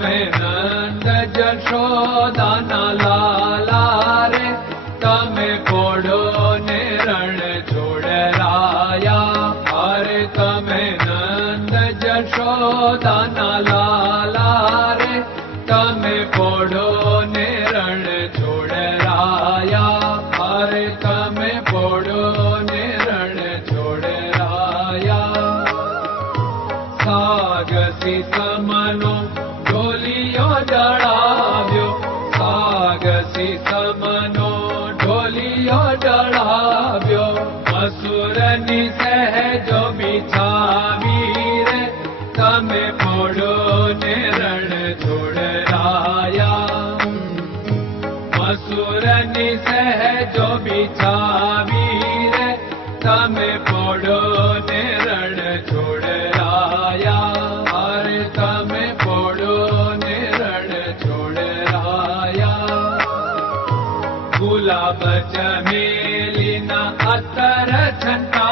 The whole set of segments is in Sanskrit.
महे न शोदा न जो बिछावी रे। तम पोड़ो ने रण छोड़ राया अरे गुलाब चमेली ना अतर छंटा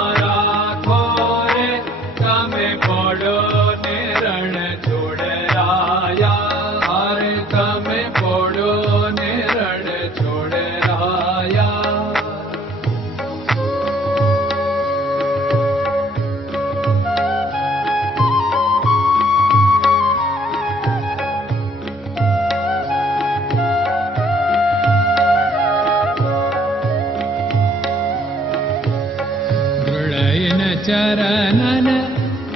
ನಿನ್ನ ಚರಣನ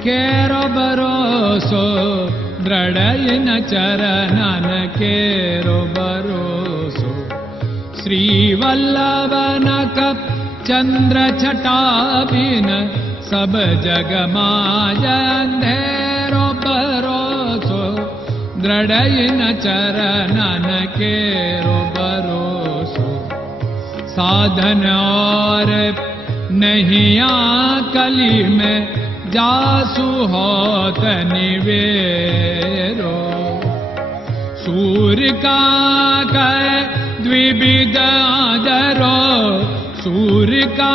ಕೇರೋ चरन केरो भरोसो द्रडयन चरन केरो भरोसो श्रीवल्लभ चन्द्र छाबिन सब जगमाजेरो भरोसो द्रडयन चरनो भरोसो साधन और नहीं आ कलि मे जासु ह तनिवे सूर्यका का गरो सूर्यका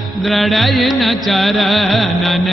दृढयिन चरणन